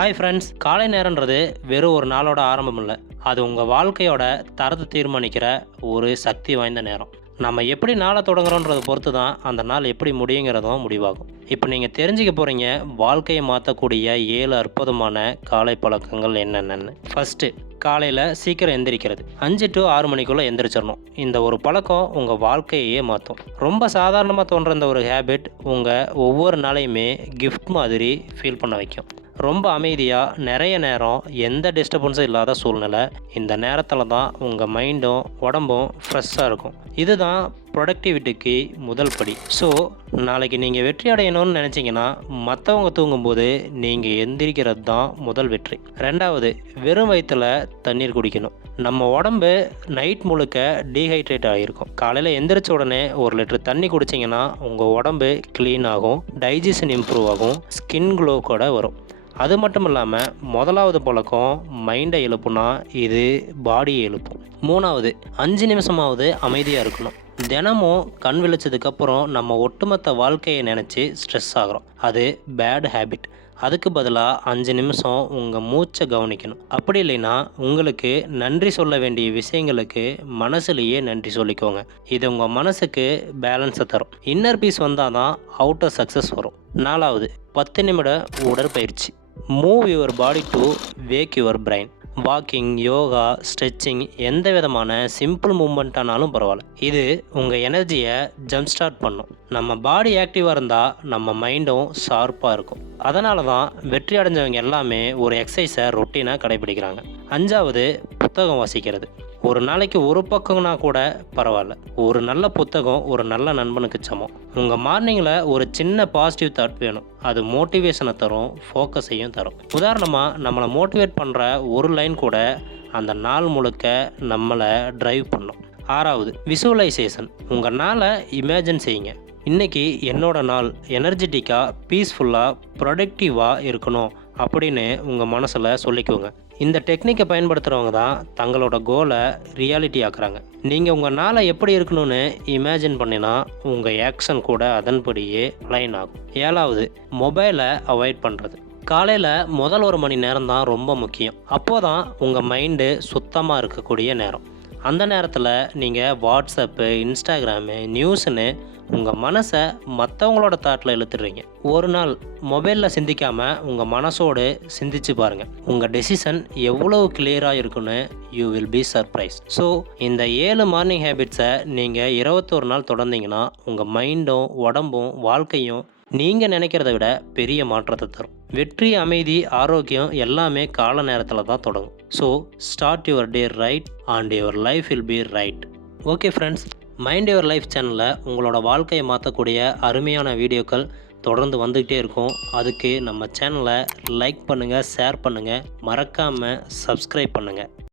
Hi friends, காலை நேரன்றது வெறும் ஒரு நாளோட ஆரம்பம் இல்லை. அது உங்கள் வாழ்க்கையோட தரத்தை தீர்மானிக்கிற ஒரு சக்தி வாய்ந்த நேரம். நம்ம எப்படி நாளை தொடங்குறோன்றதை பொறுத்து தான் அந்த நாள் எப்படி முடியுங்கிறதும் முடிவாகும். இப்போ நீங்கள் தெரிஞ்சுக்க போகிறீங்க வாழ்க்கையை மாற்றக்கூடிய 7 அற்புதமான காலை பழக்கங்கள் என்னென்னு. ஃபஸ்ட்டு, காலையில் சீக்கிரம் எந்திரிக்கிறது. 5 to 6 மணிக்குள்ளே எந்திரிச்சிடணும். இந்த ஒரு பழக்கம் உங்கள் வாழ்க்கையே மாற்றும். ரொம்ப சாதாரணமாக தோன்ற இந்த ஒரு ஹேபிட் உங்கள் ஒவ்வொரு நாளையுமே கிஃப்ட் மாதிரி ஃபீல் பண்ண வைக்கும். ரொம்ப அமைதியாக நிறைய நேரம் எந்த டிஸ்டர்பன்ஸும் இல்லாத சூழ்நிலை. இந்த நேரத்தில் தான் உங்கள் மைண்டும் உடம்பும் ஃப்ரெஷ்ஷாக இருக்கும். இதுதான் ப்ரொடக்டிவிட்டிக்கு முதல் படி. ஸோ நாளைக்கு நீங்கள் வெற்றி அடையணும்னு நினச்சிங்கன்னா மற்றவங்க தூங்கும்போது நீங்கள் எந்திரிக்கிறது தான் முதல் வெற்றி. ரெண்டாவது, வெறும் வயிற்றில் தண்ணீர் குடிக்கணும். நம்ம உடம்பு நைட் முழுக்க டீஹைட்ரேட் ஆகிருக்கும். காலையில் எந்திரிச்ச உடனே 1 லிட்டர் தண்ணி குடிச்சிங்கன்னா உங்கள் உடம்பு க்ளீன் ஆகும், டைஜஷன் இம்ப்ரூவ் ஆகும், ஸ்கின் க்ளோ கூட வரும். அது மட்டும் இல்லாமல் முதலாவது பழக்கம் மைண்டை எழுப்புனா இது பாடியை எழுப்பும். மூணாவது, 5 நிமிஷமாவது அமைதியாக இருக்கணும். தினமும் கண் விழிச்சதுக்கப்புறம் நம்ம ஒட்டுமொத்த வாழ்க்கையை நினச்சி ஸ்ட்ரெஸ் ஆகிறோம். அது பேட் ஹேபிட். அதுக்கு பதிலாக 5 நிமிஷம் உங்கள் மூச்சை கவனிக்கணும். அப்படி இல்லைன்னா உங்களுக்கு நன்றி சொல்ல வேண்டிய விஷயங்களுக்கு மனசுலேயே நன்றி சொல்லிக்கோங்க. இது உங்கள் மனசுக்கு பேலன்ஸை தரும். இன்னர் பீஸ் வந்தால் தான் அவுட்டர் சக்ஸஸ் வரும். நாலாவது, 10 நிமிட உடற்பயிற்சி. Move your body to wake your brain. Walking, yoga, stretching, எந்த விதமான சிம்பிள் மூமெண்ட் ஆனாலும் பரவாயில்ல. இது உங்கள் எனர்ஜியை ஜம்ப் ஸ்டார்ட் பண்ணும். நம்ம பாடி ஆக்டிவாக இருந்தால் நம்ம மைண்டும் ஷார்ப்பாக இருக்கும். அதனால தான் வெற்றி அடைஞ்சவங்க எல்லாமே ஒரு எக்ஸசைஸை ரொட்டீனாக கடைபிடிக்கிறாங்க. அஞ்சாவது, புத்தகம் வாசிக்கிறது. ஒரு நாளைக்கு ஒரு பக்கம்னா கூட பரவாயில்ல. ஒரு நல்ல புத்தகம் ஒரு நல்ல நண்பனுக்கு சமம். உங்கள் மார்னிங்கில் ஒரு சின்ன பாசிட்டிவ் தாட் வேணும். அது மோட்டிவேஷனை தரும், ஃபோக்கஸையும் தரும். உதாரணமாக நம்மளை மோட்டிவேட் பண்ணுற ஒரு லைன் கூட அந்த நாள் முழுக்க நம்மளை டிரைவ் பண்ணும். ஆறாவது, விசுவலைசேஷன். உங்கள் நாளை இமேஜின் செய்யுங்க. இன்றைக்கி என்னோட நாள் எனர்ஜெட்டிக்காக, பீஸ்ஃபுல்லாக, ப்ரொடக்டிவாக இருக்கணும் அப்படின்னு உங்கள் மனசில் சொல்லிக்கோங்க. இந்த டெக்னிக்கை பயன்படுத்துகிறவங்க தான் தங்களோட கோலை ரியாலிட்டி ஆக்குறாங்க. நீங்கள் உங்கள் நாளை எப்படி இருக்கணும்னு இமேஜின் பண்ணினா உங்கள் ஆக்ஷன் கூட அதன்படியே அலைன் ஆகும். ஏழாவது, மொபைலை அவாய்ட் பண்ணுறது. காலையில் முதல் 1 மணி நேரம் தான் ரொம்ப முக்கியம். அப்போது தான் உங்கள் மைண்டு சுத்தமாக இருக்கக்கூடிய நேரம். அந்த நேரத்தில் நீங்கள் வாட்ஸ்அப்பு, இன்ஸ்டாகிராமு, நியூஸுன்னு உங்கள் மனசை மற்றவங்களோட தாட்டில் இழுத்துடுறீங்க. ஒரு நாள் மொபைலில் சிந்திக்காமல் உங்கள் மனசோடு சிந்திச்சு பாருங்கள். உங்கள் டெசிஷன் எவ்வளவு கிளியராக இருக்குன்னு you will be surprise. So இந்த 7 மார்னிங் ஹேபிட்ஸை நீங்கள் 21 நாள் தொடர்ந்தீங்கன்னா உங்கள் மைண்டும் உடம்பும் வாழ்க்கையும் நீங்கள் நினைக்கிறத விட பெரிய மாற்றத்தை தரும். வெற்றி, அமைதி, ஆரோக்கியம் எல்லாமே கால நேரத்தில் தான் தொடங்கும். So start your day right and your life will be right. Okay friends, mind your life சேனலில் உங்களோட வாழ்க்கையை மாற்றக்கூடிய அருமையான வீடியோக்கள் தொடர்ந்து வந்துக்கிட்டே இருக்கும். அதுக்கு நம்ம சேனலை லைக் பண்ணுங்கள், ஷேர் பண்ணுங்கள், மறக்காமல் சப்ஸ்கிரைப் பண்ணுங்கள்.